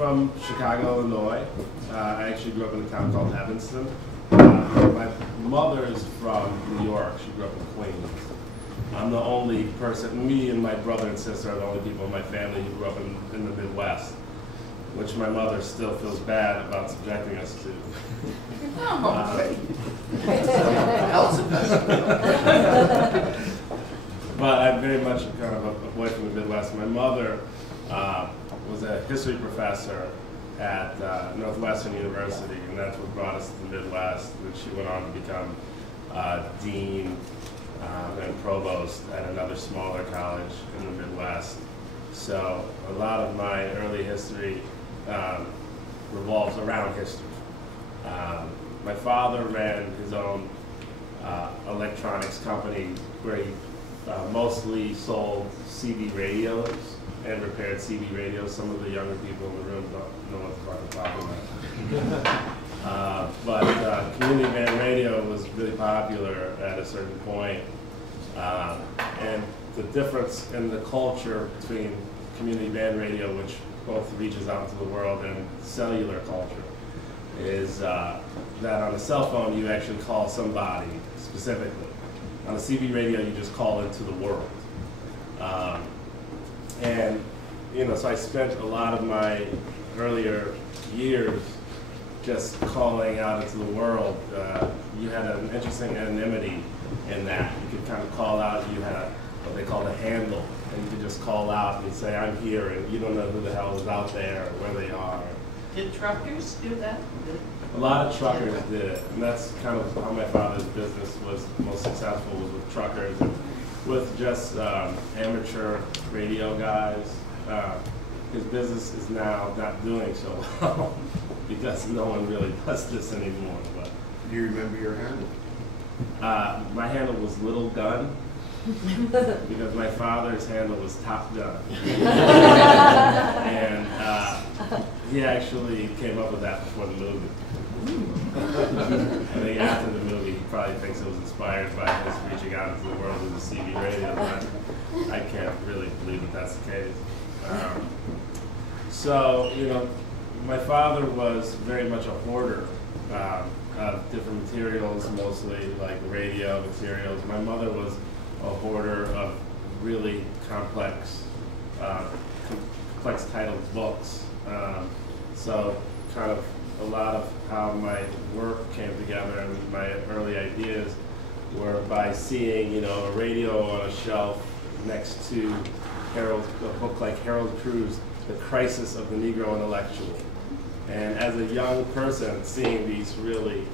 from Chicago, Illinois. I actually grew up in a town called Evanston. My mother is from New York. She grew up in Queens. I'm the only person, me and my brother and sister are the only people in my family who grew up in the Midwest, which my mother still feels bad about subjecting us to. But I'm very much kind of a boy from the Midwest. My mother was a history professor at Northwestern University, and that's what brought us to the Midwest. And she went on to become dean and provost at another smaller college in the Midwest. So a lot of my early history revolves around history. My father ran his own electronics company where he mostly sold CB radios and repaired CB radios. Some of the younger people in the room don't know what the fuck I'm talking about. But community band radio was really popular at a certain point. And the difference in the culture between community band radio, which both reaches out into the world, and cellular culture, is that on a cell phone you actually call somebody specifically. On a CB radio you just call into the world. And so I spent a lot of my earlier years just calling out into the world. You had an interesting anonymity in that. You could kind of call out, you had what they called a handle, and you could just call out and say, I'm here, and you don't know who the hell is out there or where they are. Did truckers do that? A lot of truckers did it, and that's kind of how my father's business was most successful, was with truckers and with just amateur radio guys. His business is now not doing so well because no one really does this anymore. But do you remember your handle? My handle was Little Gun because my father's handle was Top Gun. And he actually came up with that before the movie. I think after the movie, he probably thinks it was inspired by his reaching out into the world with the CB radio, but I can't really believe that that's the case. So, my father was very much a hoarder of different materials, mostly like radio materials. My mother was a hoarder of really complex titled books. So kind of a lot of how my work came together and my early ideas were by seeing, a radio on a shelf next to a book like Harold Crew's The Crisis of the Negro Intellectual. And as a young person, seeing these really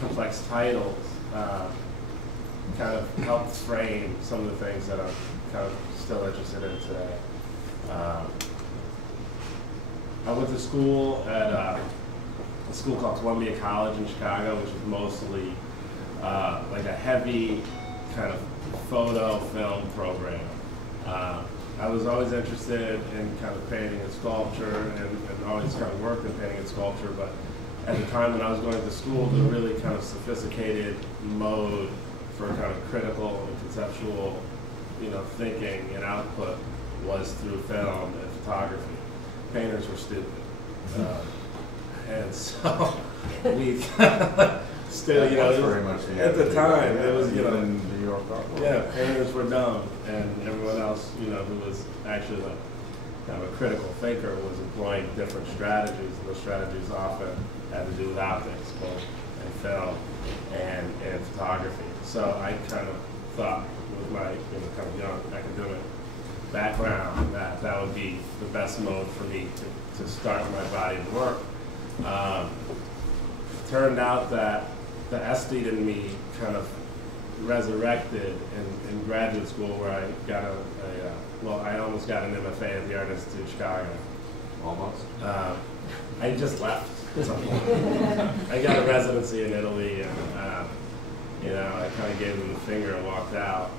complex titles kind of helped frame some of the things that I'm kind of still interested in today. I went to school at a school called Columbia College in Chicago, which was mostly like a heavy kind of photo film program. I was always interested in kind of painting and sculpture and always kind of worked in painting and sculpture, but at the time when I was going to school, the really kind of sophisticated mode for kind of critical and conceptual, thinking and output was through film and photography. Painters were stupid. And so we still, very much at the time, it was, in New York. Yeah, painters were dumb, and everyone else, who was actually kind of a critical thinker was employing different strategies, and those strategies often had to do with optics, both in film and photography. So I kind of thought with my kind of young academic background that would be the best mode for me to start my body of work. Turned out that the aesthete in me kind of resurrected in graduate school, where I got I almost got an MFA at the Art Institute of Chicago. Almost? I just left at some point. I got a residency in Italy, and I kind of gave them the finger and walked out.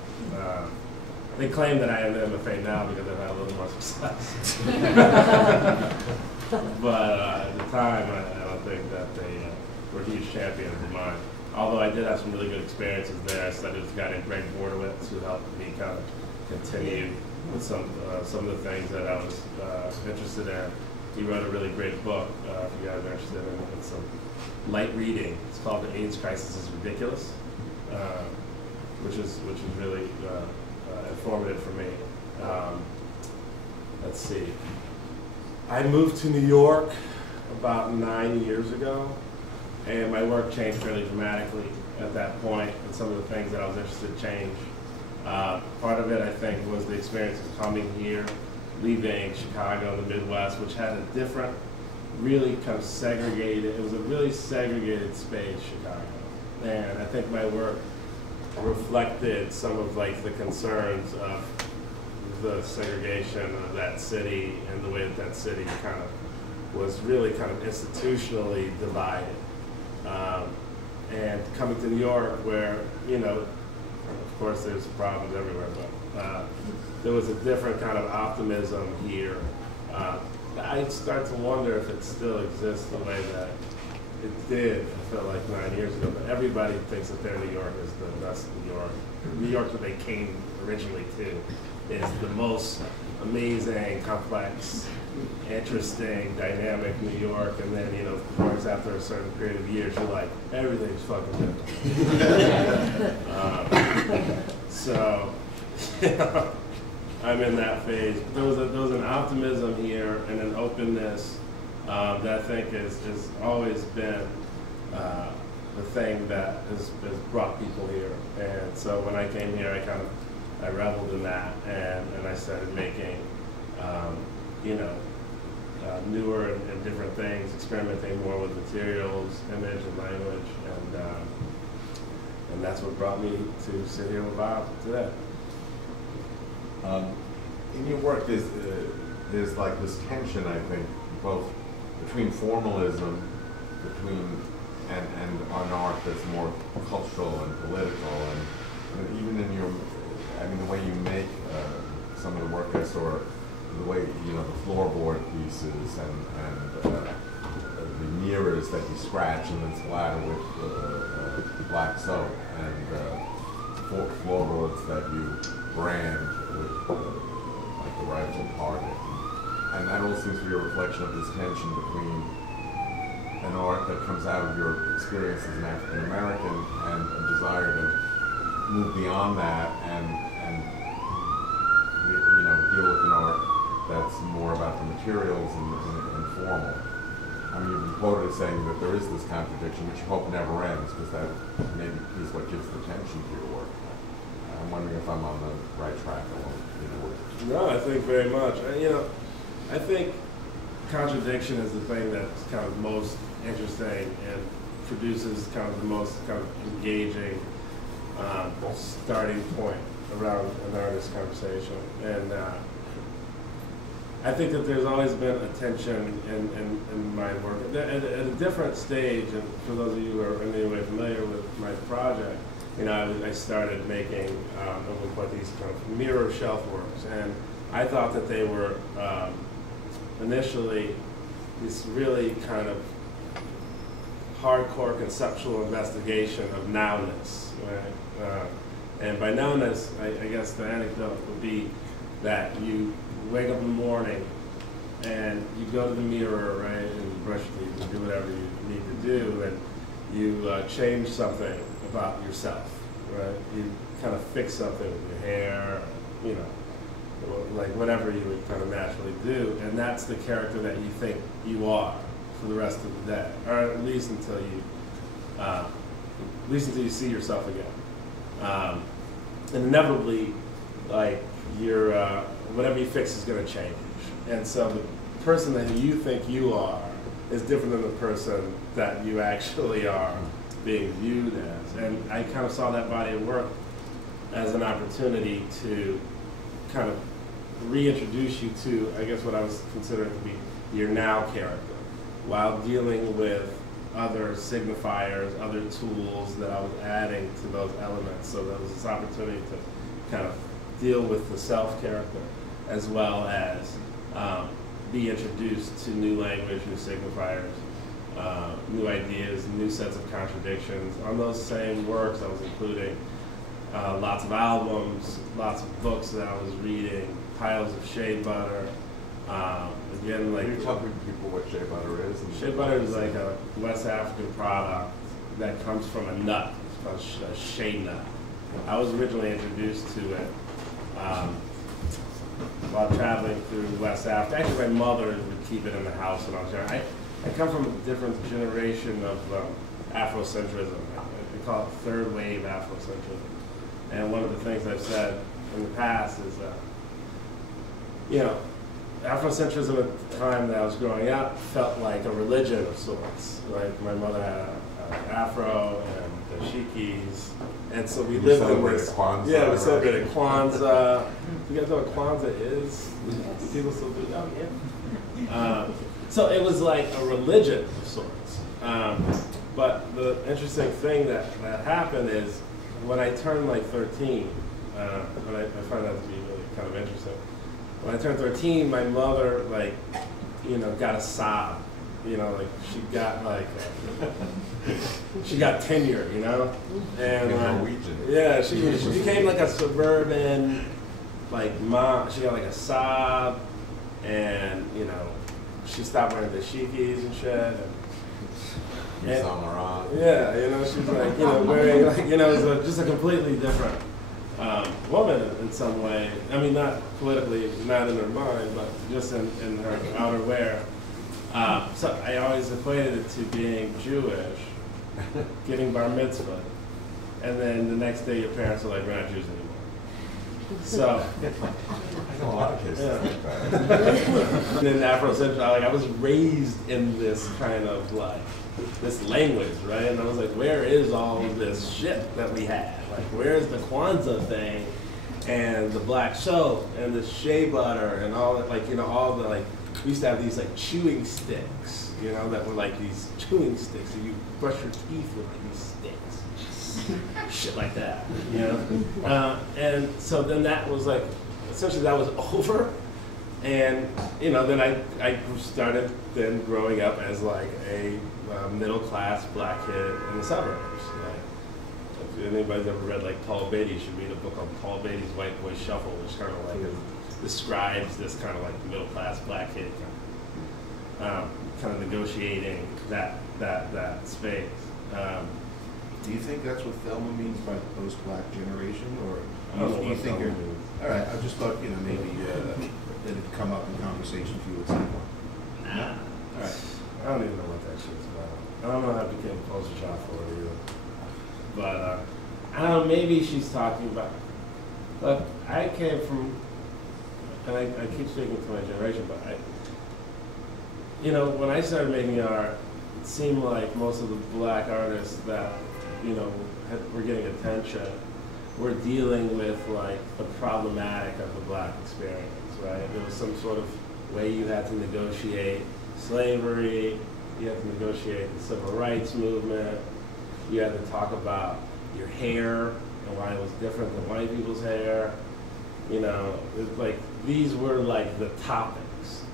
They claim that I am an MFA now because I've had a little more success. But at the time, I don't think that they were huge champions of mine. Although I did have some really good experiences there. I studied with a guy named Greg Bordowitz, who helped me kind of continue with some of the things that I was interested in. he wrote a really great book, if you guys are interested in some light reading. It's called The AIDS Crisis is Ridiculous, which is really informative for me. Let's see. I moved to New York about 9 years ago, and my work changed fairly dramatically at that point, and some of the things that I was interested in changed. Part of it, I think, was the experience of coming here, leaving Chicago and the Midwest, which had a different, really kind of segregated, it was a really segregated space, Chicago. And I think my work reflected some of like the concerns of the segregation of that city and the way that that city kind of was really kind of institutionally divided. And coming to New York where, you know, of course there's problems everywhere, but there was a different kind of optimism here. I start to wonder if it still exists the way that it did, I felt like 9 years ago, but everybody thinks that their New York is the best New York. New York that they came originally to is the most amazing, complex, interesting, dynamic New York, and then, you know, of course, after a certain period of years, you're like, everything's fucking different. So, you know, I'm in that phase. There was an optimism here and an openness that I think has always been the thing that has brought people here. And so when I came here, I reveled in that, and I started making, you know, newer and different things, experimenting more with materials, image, and language, and that's what brought me to sit here with Bob today. In your work, there's like this tension, I think, both between formalism, and an art that's more cultural and political, and even in your, I mean, the way you make some of the work I saw, the way, you know, the floorboard pieces and the mirrors that you scratch and then splatter with black soap, and floorboards that you brand with like the rifle target. And that all seems to be a reflection of this tension between an art that comes out of your experience as an African American and a desire to move beyond that and you know, deal with an art that's more about the materials and formal. I mean, you've been quoted as saying that there is this contradiction, which you hope never ends, because that maybe is what gives the tension to your work. I'm wondering if I'm on the right track along, you know. No, I think very much. You know, I think contradiction is the thing that's kind of most interesting and produces kind of the most kind of engaging starting point around an artist conversation. And I think that there's always been a tension in my work. At a different stage, and for those of you who are in any way familiar with my project, you know, I started making these kind of mirror shelf works, and I thought that they were initially this really kind of hardcore conceptual investigation of nowness, right? And by nowness, I guess the anecdote would be that you wake up in the morning and you go to the mirror, right, and you brush your teeth and do whatever you need to do, and you change something about yourself, right? You kind of fix something with your hair, you know, like whatever you would kind of naturally do, and that's the character that you think you are for the rest of the day, or at least until you see yourself again. And inevitably, like your whatever you fix is going to change, and so the person that you think you are is different than the person that you actually are being viewed as. And I kind of saw that body of work as an opportunity to kind of reintroduce you to, I guess, what I was considering to be your now character, while dealing with other signifiers, other tools that I was adding to those elements. So there was this opportunity to kind of deal with the self character, as well as be introduced to new language, new signifiers, new ideas, new sets of contradictions. On those same works, I was including lots of albums, lots of books that I was reading, piles of shea butter, Again, like, Can you tell people what shea butter is? shea butter is like a West African product that comes from a nut. It's called a shea nut. I was originally introduced to it while traveling through West Africa. Actually, my mother would keep it in the house when I was young. I come from a different generation of Afrocentrism. We call it third wave Afrocentrism. And one of the things I've said in the past is, you know, Afrocentrism at the time that I was growing up felt like a religion of sorts. Like my mother had an afro and the shikis, and so we lived in this. Kwanzaa, yeah, we celebrated Kwanzaa. You guys know what Kwanzaa is? People still do that. Yeah. So it was like a religion of sorts. But the interesting thing that happened is when I turned like 13, and I find that to be really kind of interesting. When I turned 13, my mother, like, you know, got a sob. You know, like she got like, she got tenure, you know? And Norwegian. yeah, she became like a suburban, like mom. She got like a sob, and, you know, she stopped wearing the shikis and shit. And, yeah, you know, she's like, you know, wearing like, you know, it was just a completely different woman in some way. I mean, not politically, not in her mind, but just in her outer wear. So I always equated it to being Jewish, getting bar mitzvah, and then the next day your parents are like, we're not Jews anymore. So, I know a lot of kids think that. And then Afrocentric, like I was raised in this kind of like, this language, right? And I was like, where is all of this shit that we had? Like, where's the Kwanzaa thing and the black soap and the shea butter and all that, like, you know, all the, like, we used to have these like chewing sticks, you know, that were like these chewing sticks, and you brush your teeth with like these sticks. Shit like that, you know? And so then that was like, essentially that was over. And, you know, then I started then growing up as like a middle-class black kid in the suburbs. Like, if anybody's ever read like Paul Beatty, you should read a book called Paul Beatty's White Boy Shuffle, which kind of like describes this kind of like middle-class black kid kind of negotiating that space. Do you think that's what Thelma means by post-black generation, or I don't know do you what think Thelma you're? means. All right, I just thought, you know, maybe that it'd come up in conversation for you at some point. Nah. All right. I don't even know what that shit's about. I don't know how I became a poster child for it either. But I don't know, maybe she's talking about, look, I came from, and I keep speaking to my generation, but you know, when I started making art, it seemed like most of the black artists that, you know, were getting attention were dealing with like the problematic of the black experience, right? There was some sort of way you had to negotiate slavery, you had to negotiate the civil rights movement, you had to talk about your hair and why it was different than white people's hair. You know, it's like, these were like the topics.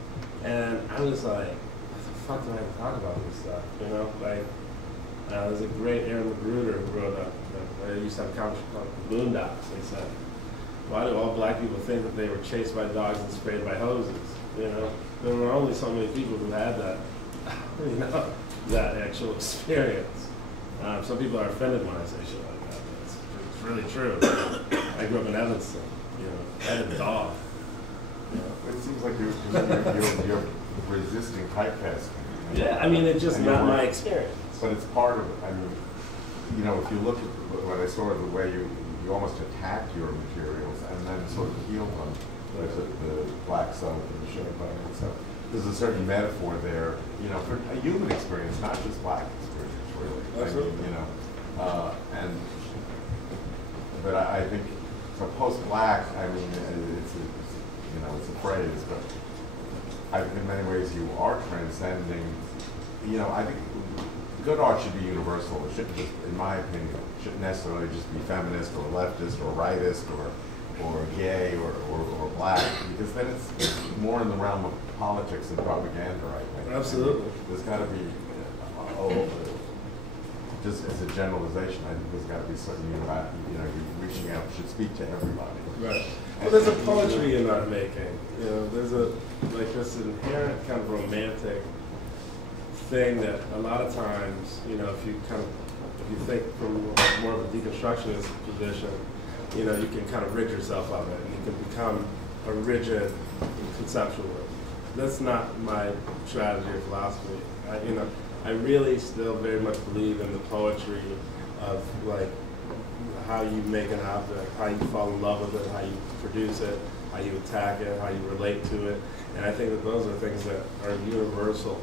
And I was like, what the fuck do I have to talk about this stuff? You know, like, there's a great Aaron Magruder who wrote I used to have a comic called Boondocks. He said, why do all black people think that they were chased by dogs and sprayed by hoses? You know, there were only so many people who had that, you know, that actual experience. Some people are offended when I say shit like that, but it's really true. I grew up in Evanston, you know, I had a dog. You know. It seems like you're resisting typecasting. Yeah, I mean, it's just not my experience. But it's part of it. I mean, you know, if you look at what I saw, the way you almost attack your materials and then sort of heal them, like the black soap and the shea butter and stuff. There's a certain metaphor there, you know, for a human experience, not just black experience, really. Absolutely. I mean, you know, but I think for post-black, I mean, it's you know, it's a phrase, but I think in many ways you are transcending. You know, I think good art should be universal. It shouldn't just, in my opinion, shouldn't necessarily just be feminist or leftist or rightist or gay or black, because then it's more in the realm of politics and propaganda, I think. Absolutely. There's got to be, just as a generalization, I think there's got to be certain, you know, reaching out should speak to everybody. Right. Well, there's a poetry in art making. You know, there's a like this inherent kind of romantic thing that a lot of times, you know, if you think from more of a deconstructionist position, you know, you can kind of rid yourself of it, and you can become a rigid conceptualist. That's not my strategy or philosophy. I really still very much believe in the poetry of like how you make an object, how you fall in love with it, how you produce it, how you attack it, how you relate to it. And I think that those are things that are universal,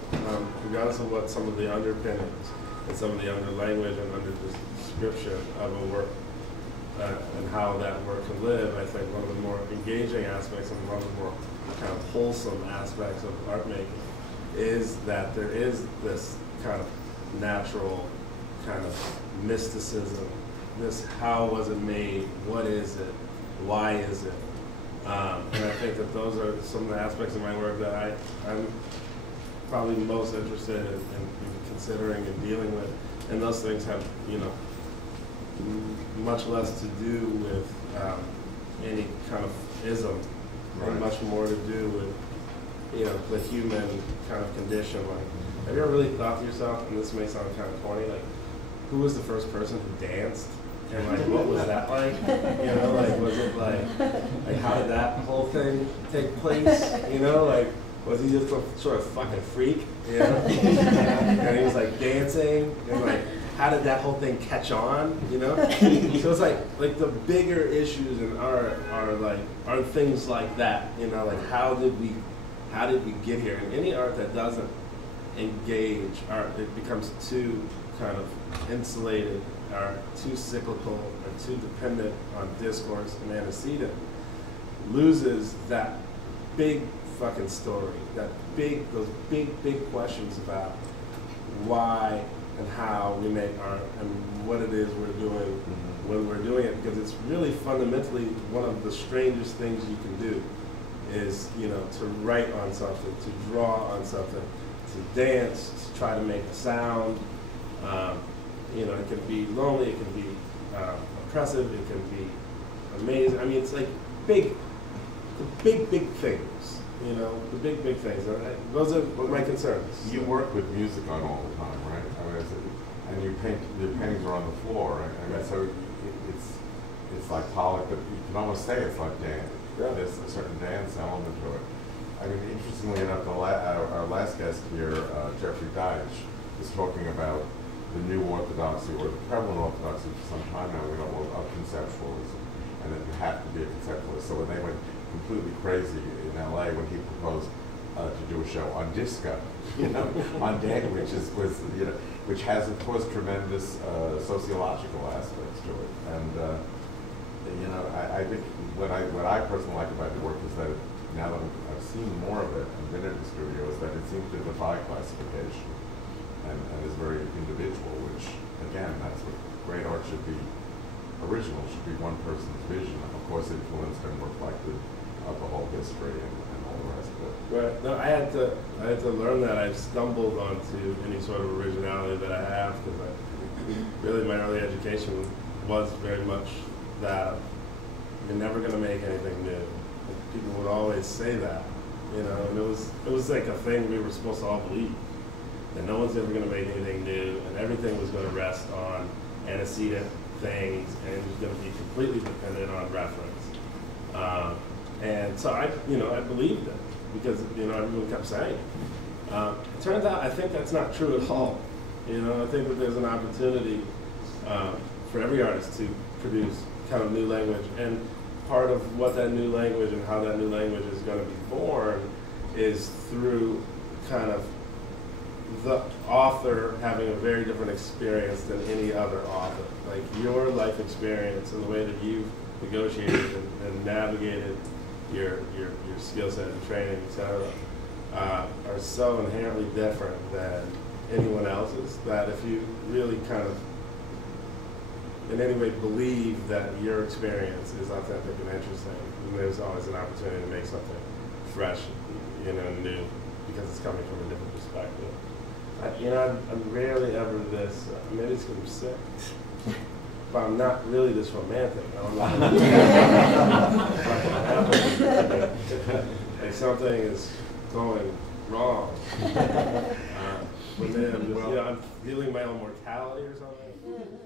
regardless of what some of the underpinnings and some of the under language and under description of a work and how that work can live. I think one of the more engaging aspects and one of the more kind of wholesome aspects of art making is that there is this kind of natural kind of mysticism. This how was it made, what is it, why is it? And I think that those are some of the aspects of my work that I'm probably most interested in considering and dealing with. And those things have, you know, much less to do with any kind of ism, right, and much more to do with, you know, the human kind of condition. Like, have you ever really thought to yourself, and this may sound kind of corny, like, who was the first person who danced? And like, what was that like? You know, like, was it like how did that whole thing take place? You know, like, was he just some sort of fucking freak? You know, and he was like dancing, and like, how did that whole thing catch on? You know, so it's like the bigger issues in art are things like that. You know, like how did we get here? And any art that doesn't engage art, it becomes too kind of insulated, or too cyclical, or too dependent on discourse and antecedent, loses that big fucking story, those big questions about why and how we make art and what it is we're doing when we're doing it, because it's really fundamentally one of the strangest things you can do is, you know, to write on something, to draw on something, to dance, to try to make a sound. You know, it can be lonely, it can be oppressive, it can be amazing. I mean, it's like big things. You know, the big things. Those are my concerns. You work with music on all the time, right? I mean, and your paintings are on the floor, right? I mean, so it's like Pollock, but you can almost say it's like dance. Yeah. There's a certain dance element to it. I mean, interestingly enough, our last guest here, Jeffrey Deitch, is talking about the new orthodoxy, or the prevalent orthodoxy for some time now, of conceptualism, and that you have to be a conceptualist. So when they went completely crazy in LA when he proposed to do a show on disco, you know, on dance, which has of course tremendous sociological aspects to it. And you know, I think what I personally like about the work is that now that I've seen more of it and been in the studio, is that it seems to defy classification and is very individual, which again, that's what great art should be. Original should be one person's vision, of course influenced and reflected of the whole history and all the rest of it. Right. No, I had to learn that. I stumbled onto any sort of originality that I have because really my early education was very much that you're never going to make anything new. People would always say that, you know, and it was like a thing we were supposed to all believe, that no one's ever going to make anything new, and everything was going to rest on antecedent things, and it was going to be completely dependent on reference. And so I believed it because, you know, everyone kept saying it. It turns out I think that's not true at all. You know, I think that there's an opportunity for every artist to produce kind of new language, and part of what that new language and how that new language is going to be born is through kind of the author having a very different experience than any other author. Like your life experience and the way that you've negotiated and navigated your skill set and training, et cetera, are so inherently different than anyone else's that if you really kind of in any way believe that your experience is authentic and interesting, then there's always an opportunity to make something fresh, you know, new, because it's coming from a different perspective. You know, I'm rarely ever this, maybe it's because I'm sick, but I'm not really this romantic. I'm not like something is going wrong. With him, I'm feeling my own mortality or something.